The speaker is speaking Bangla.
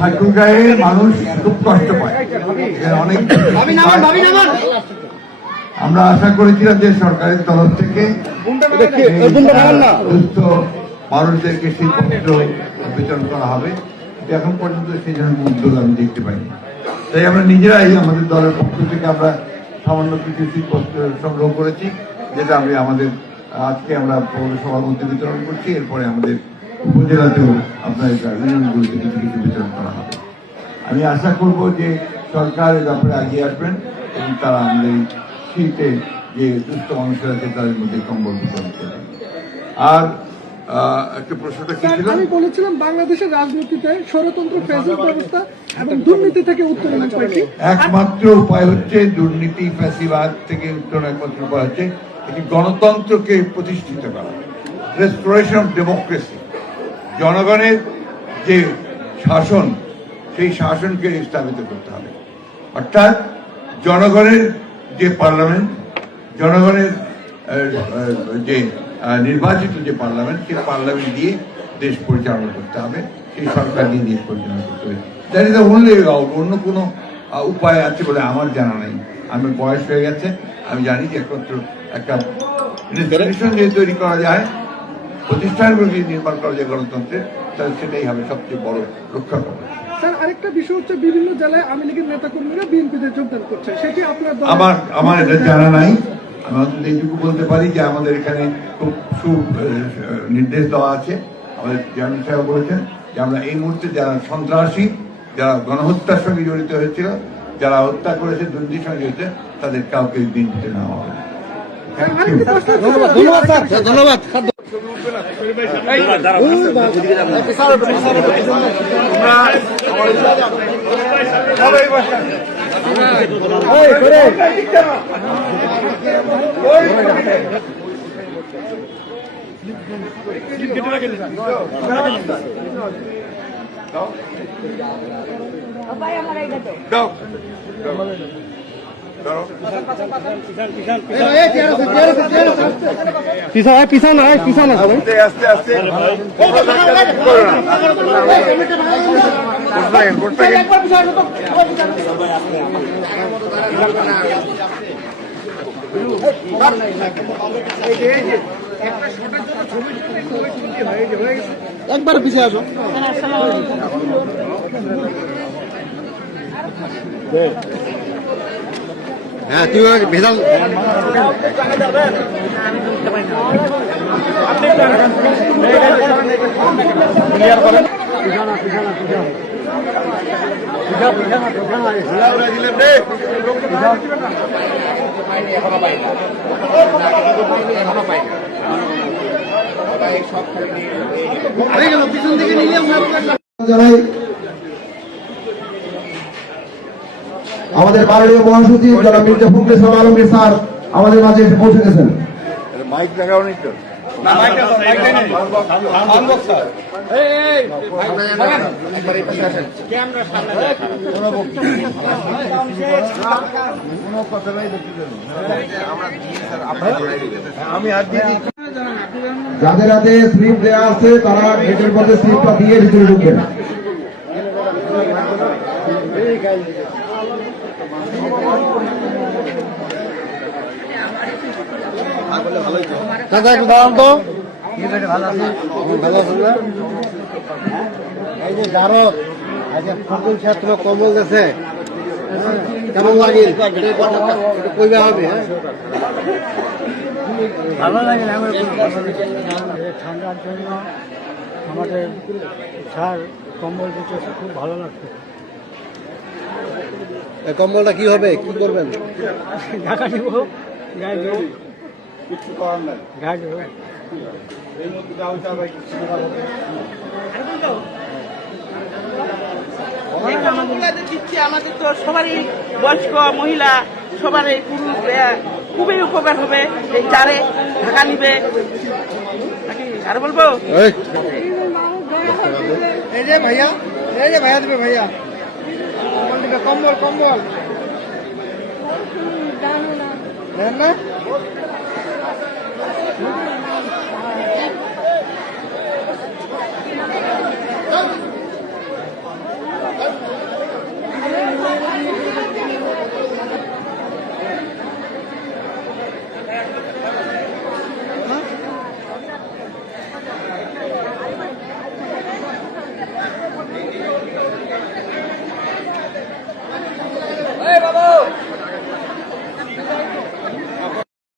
ঠাকুরগাঁয়ে মানুষ খুব কষ্ট পায়, অনেক। আমরা আশা করেছিলাম যে সরকারের তরফ থেকে দুস্থ মানুষদেরকে শীতবস্ত্র বিতরণ করা হবে, এখন পর্যন্ত সেই জন্য উদ্যোগ আমি দেখতে পাইনি। তাই আমরা নিজেরাই আমাদের দলের পক্ষ থেকে আমরা সামান্য কিছু শীতবস্ত্র সংগ্রহ করেছি, যেটা আমাদের আজকে আমরা পৌরসভার মধ্যে বিতরণ করছি। এরপরে আমাদের উপজেলাতেও আপনার ইউনিয়নগুলোতে কিছু কিছু বিতরণ করা হবে। আমি আশা করব যে সরকার এ ব্যাপারে এগিয়ে আসবেন এবং তারা আমাদের শীতে যে দুস্থ মানুষের আছে তাদের মধ্যে কম্বল বিতরণ করবেন। আর একটা প্রশ্নটা কি ছিল? আমি বলেছিলাম বাংলাদেশের রাজনীতিতে ষড়যন্ত্র, ফ্যাসিস্ট ব্যবস্থা এবং দুর্নীতি থেকে উত্তরণ উপায়টি একমাত্র উপায় হচ্ছে দুর্নীতি, ফ্যাসিবাদ থেকে উত্তরণ একমাত্র উপায় হচ্ছে একটি গণতন্ত্রকে প্রতিষ্ঠিত করা, রেস্টোরেশন অফ ডেমোক্রেসি। জনগণের যে শাসন, সেই শাসনকে স্থাপিত করতে হবে। অর্থাৎ জনগণের যে পার্লামেন্ট, জনগণের যে নির্বাচিত যে পার্লামেন্ট, সেই পার্লামেন্ট দিয়ে দেশ পরিচালনা করতে হবে, সেই সরকার দিয়ে দেশ পরিচালনা করতে হবে। That is the only out. অন্য কোনো উপায় আছে বলে আমার জানা নেই। আমার বয়স হয়ে গেছে, আমি জানি যে একমাত্র একটা ইনস্টিটিউশন যদি তৈরি করা যায়, প্রতিষ্ঠানগুলো যদি নির্মাণ করা যায় গণতন্ত্রের, তাহলে সেটাই হবে সবচেয়ে বড় রক্ষা কবচ। স্যার, আরেকটা বিষয় হচ্ছে বিভিন্ন জেলায় আওয়ামী লীগের নেতাকর্মীরা বিএনপিতে যোগদান করছে, সেটি আপনার আমার এটা জানা নাই। আমি অন্তত এইটুকু বলতে পারি যে আমাদের এখানে খুব নির্দেশ দেওয়া আছে। আমাদের চেয়ারম্যান সাহেব বলেছেন যে আমরা এই মুহূর্তে যারা সন্ত্রাসী, যারা গণহত্যার সঙ্গে জড়িত হয়েছিল, যারা হত্যা করেছে, দুর্নীতির সঙ্গে জড়িত, তাদের কাউকে বিএনপিতে নেওয়া হবে। ধন্যবাদ স্যার, ধন্যবাদ। পিছানো আস্তে আস্তে একবার পিছিয়ে আসো। হ্যাঁ, তুই ভেজাল পিছন থেকে নিলে আমাদের মাননীয় মহাসচিব যারা মির্জা ফখরুল ইসলাম আলমগীর স্যার আমাদের মাঝে এসে পৌঁছে গেছেন। মাইক দেখাও নি তো? যাদের হাতে স্লিপ দেওয়া আছে তারা গেটের মধ্যে স্লিপটা দিয়ে ভিতরে ঢুকবেন। এই যে জারক আজকে ফখরুল ছাত্র কমল গেছে, কেমন লাগে কইবে হবে? ভালো লাগে না? ঠান্ডার জন্য আমাদের ছাড় কম্বল দিতে খুব ভালো লাগছে। কম্বলটা কি হবে, কি করবেন? ঢাকা দিব, গায়ে দেব, কিছু করার নাই, গায়ে দেব। এই মধ্যে আমাদের তো সবারই বয়স্ক মহিলা, সবারই পুরুষ খুবই উপকার হবে। এই চারে ঢাকা নিবে নাকি আর বলবো? এই যে ভাইয়া, এই যে ভাইয়া দেবে, ভাইয়া কম্বল কম্বল দেন না।